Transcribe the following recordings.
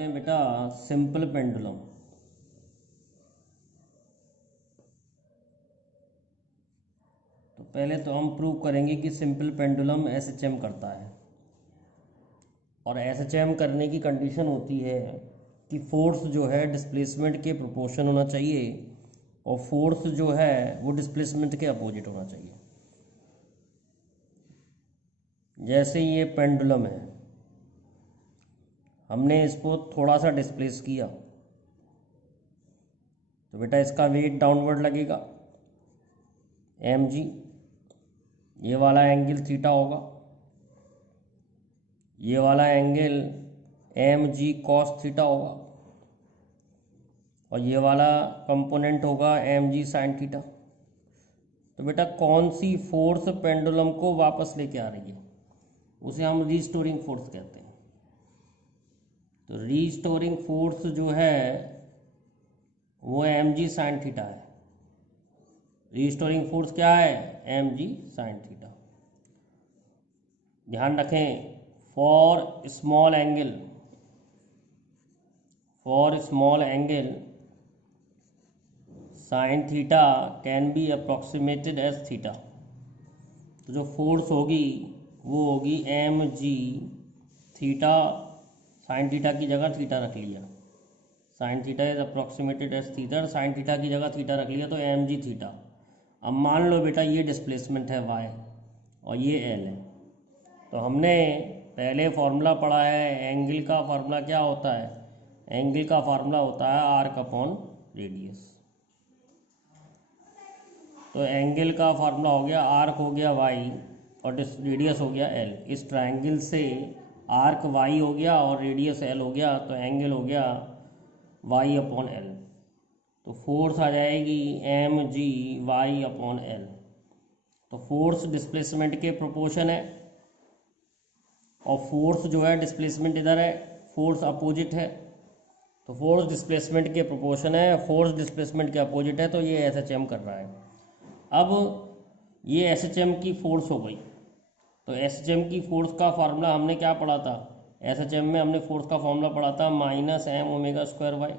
हैं बेटा simple pendulum. तो पहले तो हम प्रूव करेंगे कि सिंपल पेंडुलम एसएचएम करता है, और एसएचएम करने की कंडीशन होती है कि फोर्स जो है डिस्प्लेसमेंट के प्रोपोर्शन होना चाहिए, और फोर्स जो है वो डिस्प्लेसमेंट के अपोजिट होना चाहिए। जैसे ये पेंडुलम है, हमने इसको थोड़ा सा डिस्प्लेस किया तो बेटा इसका वेट डाउनवर्ड लगेगा mg, ये वाला एंगल थीटा होगा, ये वाला एंगल mg cos थीटा होगा, और ये वाला कंपोनेंट होगा mg sin थीटा। तो बेटा कौन सी फोर्स पेंडुलम को वापस लेके आ रही है, उसे हम रीस्टोरिंग फोर्स कहते हैं। तो रीस्टोरिंग फोर्स जो है वो mg sin थीटा है। रीस्टोरिंग फोर्स क्या है? mg sin theta. ध्यान रखें, for small angle sin theta can be approximated as theta. तो जो फोर्स होगी वो होगी mg थीटा, sin थीटा की जगह थीटा रख लिया, sin theta is approximated as theta, sin theta की जगह थीटा रख लिया तो mg थीटा। अब मान लो बेटा ये डिस्प्लेसमेंट है y और ये l है। तो हमने पहले फार्मूला पढ़ा है, एंगल का फार्मूला क्या होता है? एंगल का फार्मूला होता है आर्क अपॉन रेडियस। तो एंगल का फार्मूला हो गया, आर्क हो गया y और रेडियस हो गया l। इस ट्रायंगल से आर्क y हो गया और रेडियस l हो गया, तो एंगल हो गया y अपॉन l। तो फोर्स आ जाएगी mg y अपॉन l। तो फोर्स डिस्प्लेसमेंट के प्रोपोर्शन है, और फोर्स जो है डिस्प्लेसमेंट इधर है, फोर्स अपोजिट है। तो फोर्स डिस्प्लेसमेंट के प्रोपोर्शन है, फोर्स डिस्प्लेसमेंट के अपोजिट है, तो ये एसएचएम कर रहा है। अब ये एसएचएम की फोर्स हो गई। तो एसएचएम की फोर्स का फार्मूला हमने क्या पढ़ा था? एसएचएम में हमने फोर्स का फार्मूला पढ़ा था -m⍵²y।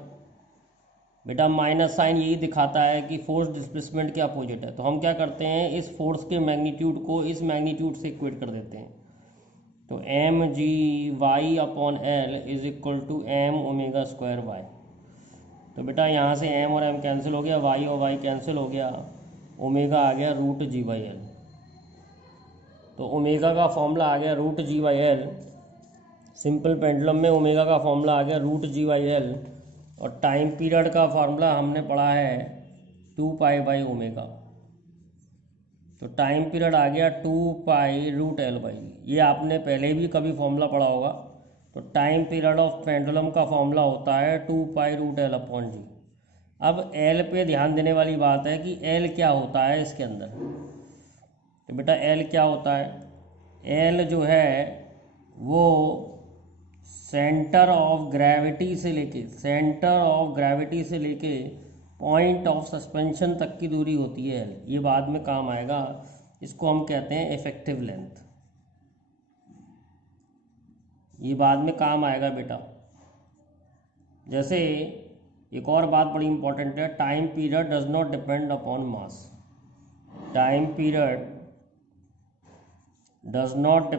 बेटा माइनस साइन यही दिखाता है कि फोर्स डिस्प्लेसमेंट के अपोजिट है। तो हम क्या करते हैं, इस फोर्स के मैग्नीट्यूड को इस मैग्नीट्यूड से इक्वेट कर देते हैं। तो mg y upon l is equal to m⍵²y। तो बेटा यहाँ से m और m कैंसिल हो गया, y और y कैंसिल हो गया, ओमेगा आ गया √g/l। तो ओमेगा का फॉर्मूला आ गया √g/l। सिंपल पेंडुलम में ओमेगा का फॉर्मूला आ गया √g/l, और टाइम पीरियड का फार्मूला हमने पढ़ा है 2π/ω। तो टाइम पीरियड आ गया 2π√L/g। ये आपने पहले भी कभी फॉर्मूला पढ़ा होगा। तो टाइम पीरियड ऑफ पेंडुलम का फॉर्मूला होता है 2π√L/g। अब L पे ध्यान देने वाली बात है कि L क्या होता है इसके अंदर। तो बेटा L क्या होता है? L जो है वो सेंटर ऑफ ग्रेविटी से लेके पॉइंट ऑफ सस्पेंशन तक की दूरी होती है। ये बाद में काम आएगा, इसको हम कहते हैं इफेक्टिव लेंथ। ये बाद में काम आएगा बेटा। जैसे एक और बात बड़ी इंपॉर्टेंट है, time period does not depend upon mass. Time period does not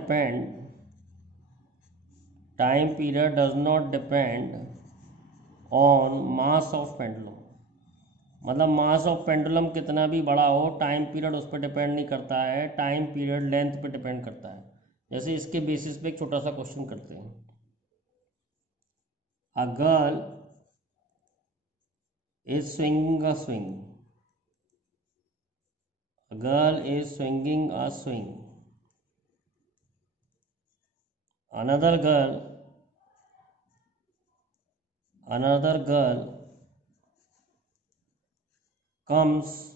depend on mass of pendulum. मतलब मास ऑफ पेंडुलम कितना भी बड़ा हो, टाइम पीरियड उस पर डिपेंड नहीं करता है, टाइम पीरियड लेंथ पे डिपेंड करता है। जैसे इसके बेसिस पे एक छोटा सा क्वेश्चन करते हैं। A girl is swinging a swing. A girl is swinging a swing. Another girl comes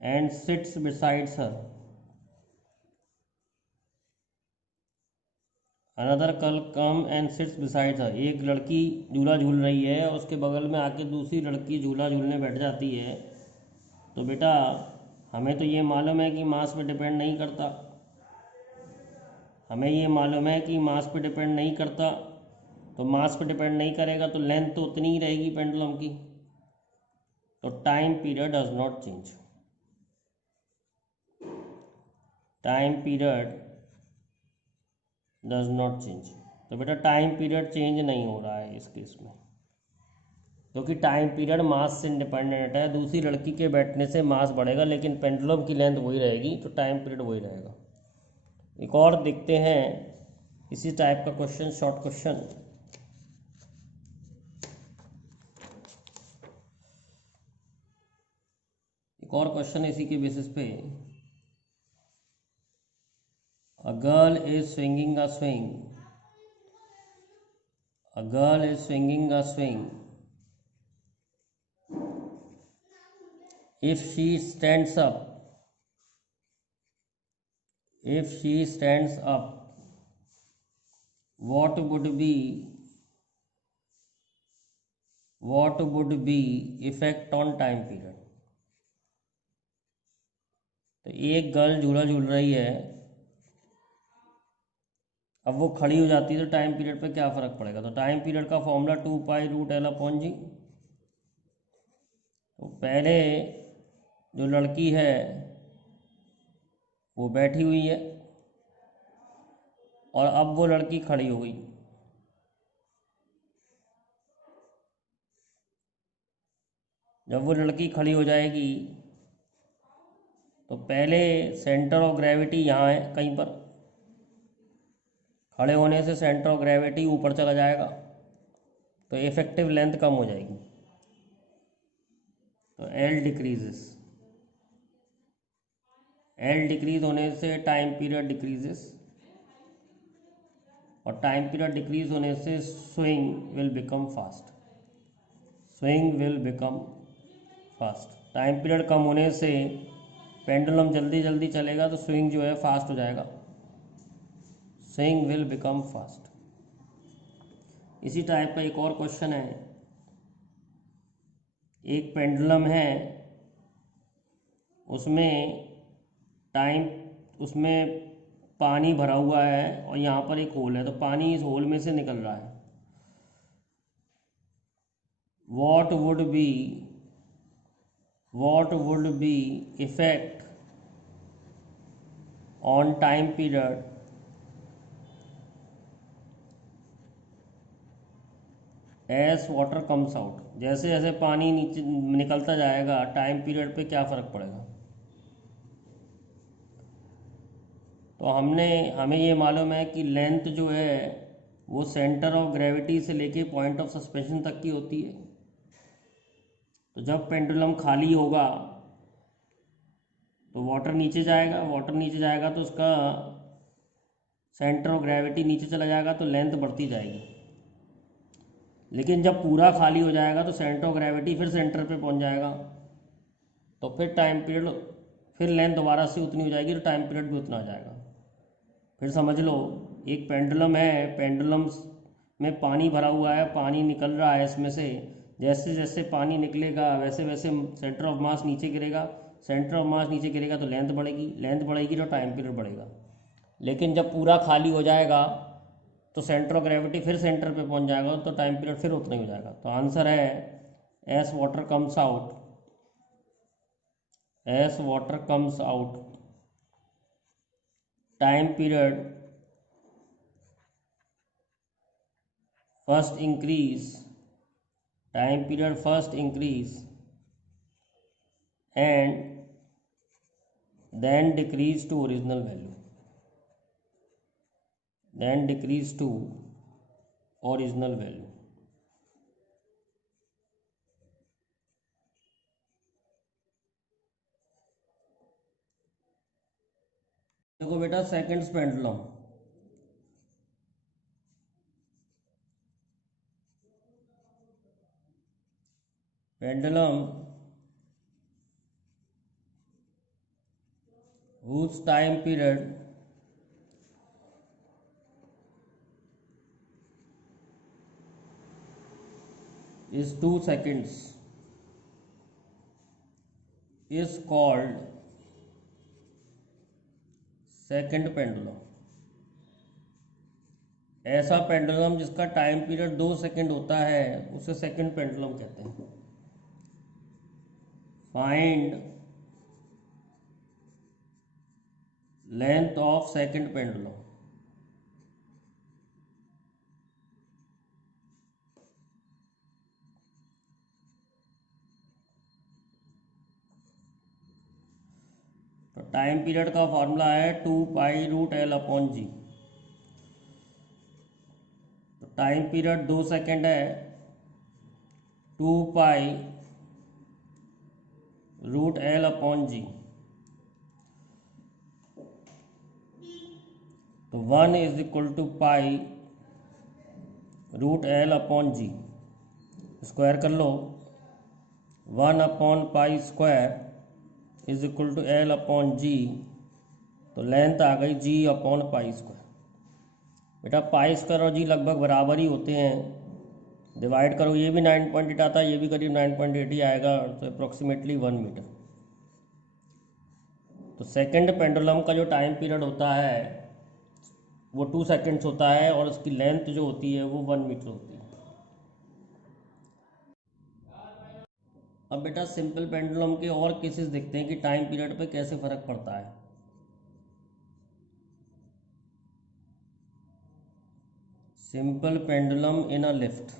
and sits beside her. Another girl come and sits beside her. एक लड़की झूला झूल रही है, उसके बगल में आके दूसरी लड़की झूला झूलने बैठ जाती है। तो बेटा हमें तो ये मालूम है कि मास पे डिपेंड नहीं करता, तो मास पे डिपेंड नहीं करेगा, तो लेंथ तो उतनी ही रहेगी पेंडुलम की, तो time period does not change. Time period does not change. तो बेटा टाइम पीरियड चेंज नहीं हो रहा है इस केस में, क्योंकि टाइम पीरियड मास से इंडिपेंडेंट है। दूसरी लड़की के बैठने से मास बढ़ेगा, लेकिन पेंडुलम की लेंथ वही रहेगी, तो टाइम पीरियड वही रहेगा। एक और देखते हैं इसी टाइप का क्वेश्चन, शॉर्ट क्वेश्चन। एक और क्वेश्चन इसी के बेसिस पे। A girl is swinging a swing, a girl is swinging a swing, if she stands up, if she stands up, what would be effect on time period? तो एक girl झूला झूल रही है, अब वो खड़ी हो जाती है, तो टाइम पीरियड पे क्या फ़र्क पड़ेगा? तो टाइम पीरियड का फॉर्मूला 2π√L/g। तो पहले जो लड़की है वो बैठी हुई है, और अब वो लड़की खड़ी हो गई। जब वो लड़की खड़ी हो जाएगी, तो पहले सेंटर ऑफ ग्रेविटी यहाँ है कहीं पर, खड़े होने से सेंटर ऑफ ग्रेविटी ऊपर चला जाएगा, तो इफेक्टिव लेंथ कम हो जाएगी, तो एल डिक्रीजेस। एल डिक्रीज होने से टाइम पीरियड डिक्रीजेस, और टाइम पीरियड डिक्रीज होने से swing will become fast, swing will become fast. Time period कम होने से पेंडुलम जल्दी जल्दी चलेगा, तो स्विंग जो है फास्ट हो जाएगा, स्विंग विल बिकम फास्ट। इसी टाइप का एक और क्वेश्चन है। एक पेंडुलम है, उसमें उसमें पानी भरा हुआ है, और यहाँ पर एक होल है, तो पानी इस होल में से निकल रहा है। what would be effect on time period as water comes out? जैसे जैसे पानी नीचे निकलता जाएगा, टाइम पीरियड पे क्या फ़र्क पड़ेगा? तो हमें ये मालूम है कि लेंथ जो है वो सेंटर ऑफ ग्रेविटी से लेके पॉइंट ऑफ सस्पेंशन तक की होती है। तो जब पेंडुलम खाली होगा तो वाटर नीचे जाएगा, तो उसका सेंटर ऑफ ग्रेविटी नीचे चला जाएगा, तो लेंथ बढ़ती जाएगी। लेकिन जब पूरा खाली हो जाएगा तो सेंटर ऑफ ग्रेविटी फिर सेंटर पे पहुंच जाएगा, तो फिर टाइम पीरियड, फिर लेंथ दोबारा से उतनी हो जाएगी, तो टाइम पीरियड भी उतना आ जाएगा। फिर समझ लो, एक पेंडुलम है, पेंडुलम में पानी भरा हुआ है, पानी निकल रहा है इसमें से, जैसे जैसे पानी निकलेगा वैसे वैसे सेंटर ऑफ मास नीचे गिरेगा, सेंटर ऑफ मास नीचे गिरेगा तो लेंथ बढ़ेगी तो टाइम पीरियड बढ़ेगा। लेकिन जब पूरा खाली हो जाएगा तो सेंटर ऑफ ग्रेविटी फिर सेंटर पे पहुंच जाएगा, तो टाइम पीरियड फिर उतना ही हो जाएगा। तो आंसर है S water comes out, time period first increase and then decrease to original value, देखो बेटा, seconds pendulum, whose time period is 2 seconds is called second pendulum, ऐसा पेंडुलम जिसका टाइम पीरियड 2 सेकंड होता है उसे सेकंड पेंडुलम कहते हैं। Find length of second pendulum. तो टाइम पीरियड का फॉर्मूला है 2π√L/g। तो टाइम पीरियड 2 सेकंड है, 2π√L/g। तो 1 = π√L/g। स्क्वायर कर लो, 1/π² = L/g। तो लेंथ आ गई g/π²। बेटा π² और g लगभग बराबर ही होते हैं, डिवाइड करो, ये भी 9.8 आता है, ये भी करीब 9.8 ही आएगा, तो अप्रोक्सीमेटली 1 मीटर। तो सेकंड पेंडुलम का जो टाइम पीरियड होता है वो 2 सेकंड्स होता है और उसकी लेंथ जो होती है वो 1 मीटर होती है। अब बेटा सिंपल पेंडुलम के और केसेस देखते हैं कि टाइम पीरियड पे कैसे फ़र्क पड़ता है। Simple pendulum in a lift.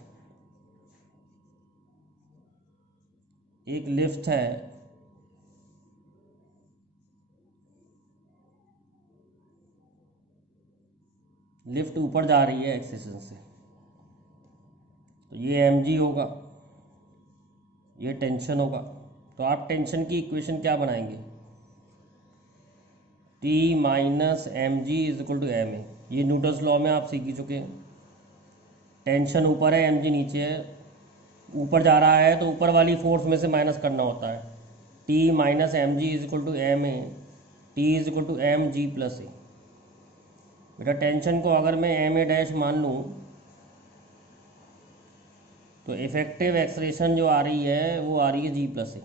एक लिफ्ट है, लिफ्ट ऊपर जा रही है एक्सेशन से, तो ये mg होगा, ये टेंशन होगा। तो आप टेंशन की इक्वेशन क्या बनाएंगे? T - mg = ma। ये न्यूटन्स लॉ में आप सीख ही चुके हैं। टेंशन ऊपर है, mg नीचे है, ऊपर जा रहा है तो ऊपर वाली फोर्स में से माइनस करना होता है। T - mg = ma, T = mg + a। बेटा टेंशन को अगर मैं ma' मान लूँ तो इफेक्टिव एक्सलेशन जो आ रही है वो आ रही है g + a।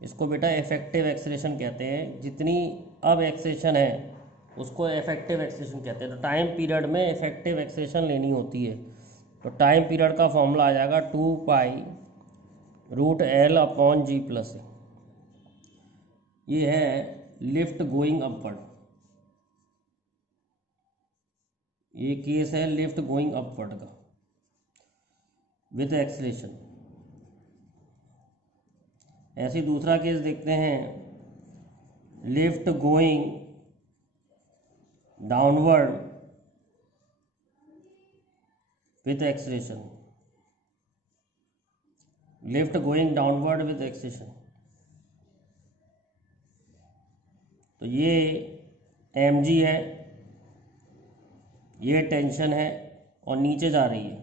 इसको बेटा इफेक्टिव एक्सलेशन कहते हैं, जितनी अब एक्सेशन है उसको इफेक्टिव एक्सेशन कहते हैं। तो टाइम पीरियड में इफेक्टिव एक्सेशन लेनी होती है, तो टाइम पीरियड का फॉर्मूला आ जाएगा 2π√L/g + a। ये है लिफ्ट गोइंग अपवर्ड, ये केस है लिफ्ट गोइंग अपवर्ड का विद एक्सलेशन। ऐसे दूसरा केस देखते हैं, lift going downward with acceleration. Lift going downward with acceleration. तो ये mg है, ये टेंशन है और नीचे जा रही है,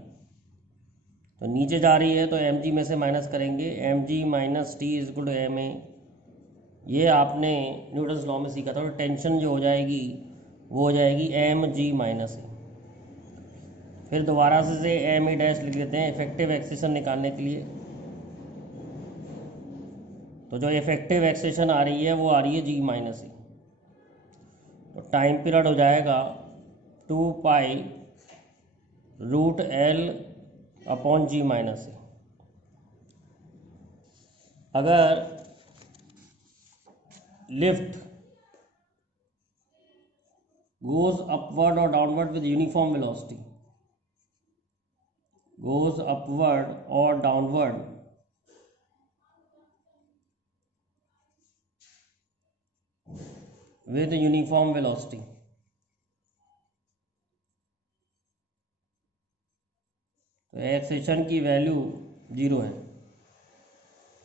तो नीचे जा रही है तो mg में से माइनस करेंगे, mg - T = ma। ये आपने न्यूटन्स लॉ में सीखा था। तो टेंशन जो हो जाएगी वो हो जाएगी mg - a। फिर दोबारा से ma' लिख लेते हैं इफेक्टिव एक्सेशन निकालने के लिए। तो जो इफेक्टिव एक्सेशन आ रही है वो आ रही है g - a। तो टाइम पीरियड हो जाएगा 2π√L/g - a। अगर lift goes upward or downward with uniform velocity, goes upward or downward with uniform velocity, तो एक्सेशन की वैल्यू 0 है,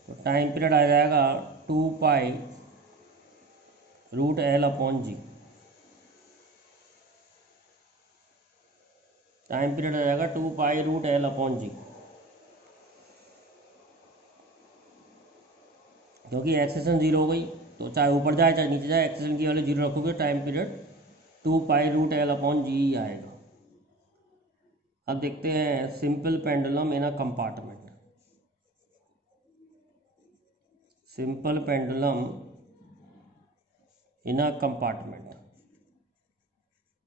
तो टाइम पीरियड आ जाएगा 2π√L/g। टाइम पीरियड आ जाएगा 2π√L/g, क्योंकि एक्सेशन 0 हो गई, तो चाहे ऊपर जाए चाहे नीचे जाए एक्सेशन की वैल्यू 0 रखोगे, टाइम पीरियड 2π√L/g ही आएगा। अब देखते हैं simple pendulum in a compartment. Simple pendulum in a compartment.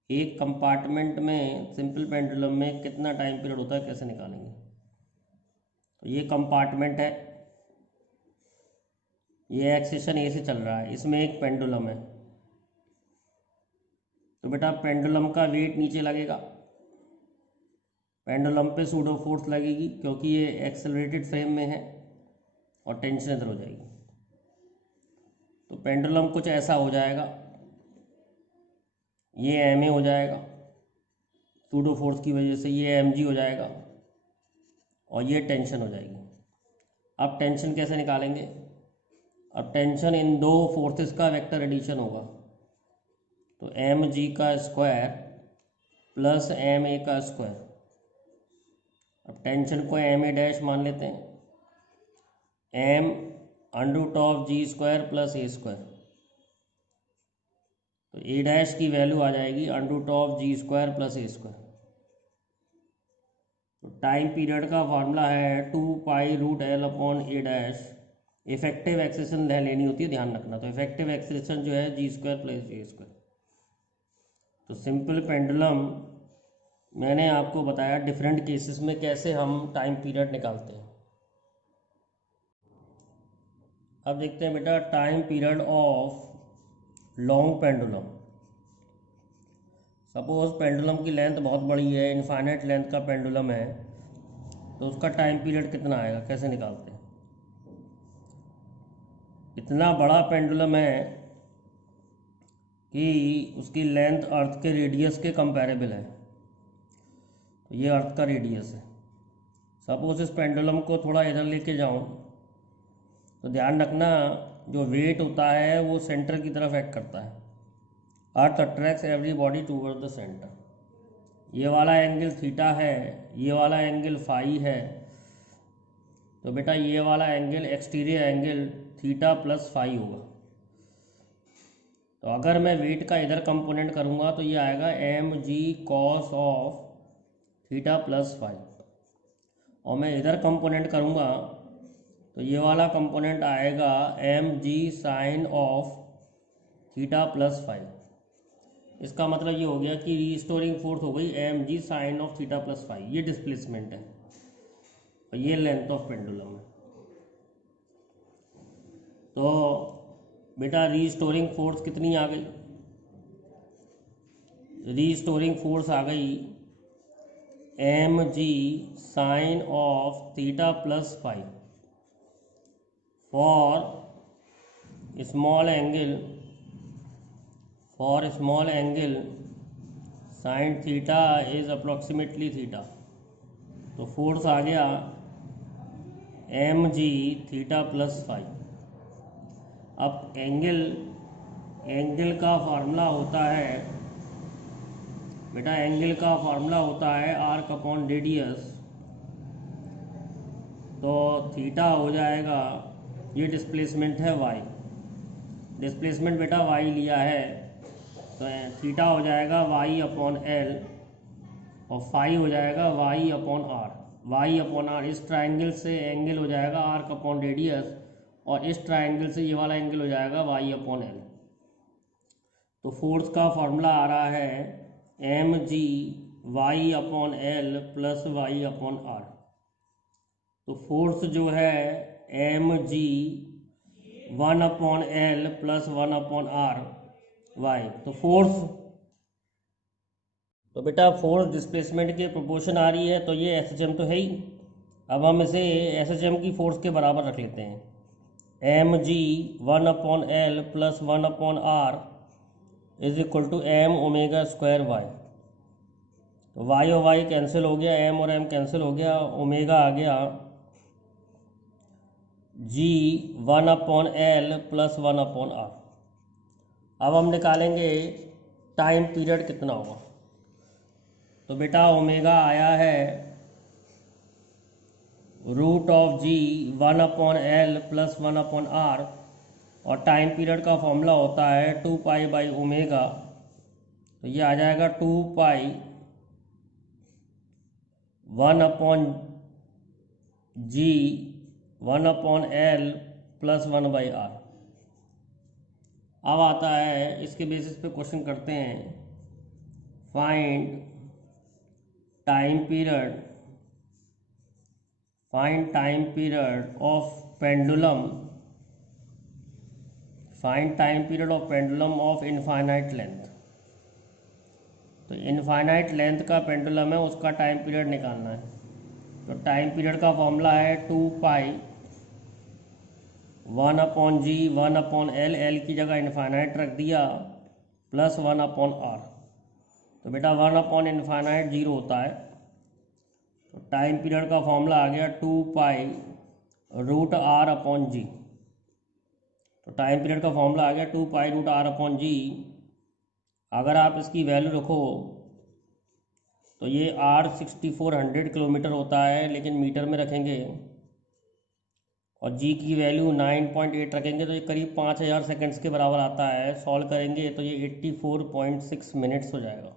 एक कंपार्टमेंट में सिंपल पेंडुलम में कितना टाइम पीरियड होता है, कैसे निकालेंगे। तो ये कंपार्टमेंट है, ये एक्सेशन ए से चल रहा है, इसमें एक पेंडुलम है। तो बेटा पेंडुलम का वेट नीचे लगेगा, पेंडुलम पे सूडो फोर्स लगेगी क्योंकि ये एक्सेलरेटेड फ्रेम में है, और टेंशन इधर हो जाएगी। तो पेंडुलम कुछ ऐसा हो जाएगा, ये एम ए हो जाएगा सूडो फोर्स की वजह से, ये एम जी हो जाएगा, और ये टेंशन हो जाएगी। अब टेंशन कैसे निकालेंगे। अब टेंशन इन दो फोर्सेस का वेक्टर एडिशन होगा, तो एम जी का स्क्वायर प्लस एम ए का स्क्वायर। अब टेंशन को एम ए डैश मान लेते हैं, M under of G square plus A square. तो ए डैश की वैल्यू आ जाएगी under of G square plus A square. तो टाइम पीरियड का फार्मूला है 2π√L / ए डैश। इफेक्टिव एक्सेशन लेनी होती है, ध्यान रखना। तो इफेक्टिव एक्सेशन जो है जी स्क्वायर प्लस ए स्क्वायर। तो सिंपल पेंडुलम मैंने आपको बताया डिफरेंट केसेस में कैसे हम टाइम पीरियड निकालते हैं। अब देखते हैं बेटा time period of long pendulum. Suppose pendulum की लेंथ बहुत बड़ी है, इनफाइनाइट लेंथ का पेंडुलम है, तो उसका टाइम पीरियड कितना आएगा, कैसे निकालते हैं। इतना बड़ा पेंडुलम है कि उसकी लेंथ अर्थ के रेडियस के कंपैरेबल है। तो ये अर्थ का रेडियस है। सपोज इस पेंडुलम को थोड़ा इधर लेके जाऊं, तो ध्यान रखना जो वेट होता है वो सेंटर की तरफ एक्ट करता है। अर्थ attracts every body toward the centre. ये वाला एंगल थीटा है, ये वाला एंगल फाई है, तो बेटा ये वाला angle exterior angle theta plus phi होगा। तो अगर मैं वेट का इधर कंपोनेंट करूँगा तो ये आएगा M G cos of theta plus phi, और मैं इधर कंपोनेंट करूँगा तो ये वाला कंपोनेंट आएगा M G sine of theta plus phi. इसका मतलब ये हो गया कि रीस्टोरिंग फोर्स हो गई M G sine of theta plus phi. ये डिस्प्लेसमेंट है और ये लेंथ ऑफ पेंडुलम है। तो बेटा रीस्टोरिंग फोर्स कितनी आ गई। रीस्टोरिंग फोर्स आ गई M G sine of theta plus phi for small angle sine theta is approximately theta. तो फोर्स आ गया M G theta plus phi. अब एंगल का फार्मूला होता है बेटा, एंगल का फार्मूला होता है आर्क अपॉन रेडियस। तो थीटा हो जाएगा, ये डिस्प्लेसमेंट है वाई, डिस्प्लेसमेंट बेटा वाई लिया है, तो थीटा हो जाएगा वाई अपॉन एल, और फाई हो जाएगा Y upon R. Y upon R इस ट्राइंगल से एंगल हो जाएगा आर्क अपॉन रेडियस, और इस ट्राइंगल से ये वाला एंगल हो जाएगा वाई अपॉन एल। तो फोर्स का फॉर्मूला आ रहा है M G Y upon L plus Y upon R. तो फोर्स जो है M G 1 upon L plus 1 upon R Y. तो बेटा फोर्स डिस्प्लेसमेंट के प्रोपोर्शन आ रही है, तो ये एस एच एम तो है ही। अब हम इसे एस एच एम की फोर्स के बराबर रख लेते हैं। M G 1 upon L plus 1 upon R is equal to M omega square Y. तो वाई और वाई कैंसिल हो गया, एम और एम कैंसिल हो गया, ओमेगा आ गया G 1 upon L plus 1 upon R. अब हम निकालेंगे टाइम पीरियड कितना होगा। तो बेटा ओमेगा आया है root of G 1 upon L plus 1 upon R, और टाइम पीरियड का फॉर्मूला होता है 2π बाई ओमेगा। तो ये आ जाएगा 2π 1 upon G 1 upon L plus 1 by R. अब आता है इसके बेसिस पे क्वेश्चन करते हैं find time period of pendulum of infinite length. तो इनफाइनाइट लेंथ का पेंडुलम है, उसका टाइम पीरियड निकालना है। तो टाइम पीरियड का फॉर्मूला है 2π 1/g 1/L, एल की जगह इनफाइनाइट रख दिया, प्लस 1/r। तो बेटा 1/इनफाइनाइट 0 होता है। तो टाइम पीरियड का फॉर्मूला आ गया 2π √r/g। तो टाइम पीरियड का फॉर्मूला आ गया 2π √r/g। अगर आप इसकी वैल्यू रखो तो ये r 6400 किलोमीटर होता है, लेकिन मीटर में रखेंगे, और g की वैल्यू 9.8 रखेंगे तो ये करीब 5000 सेकेंड्स के बराबर आता है। सॉल्व करेंगे तो ये 84.6 मिनट्स हो जाएगा।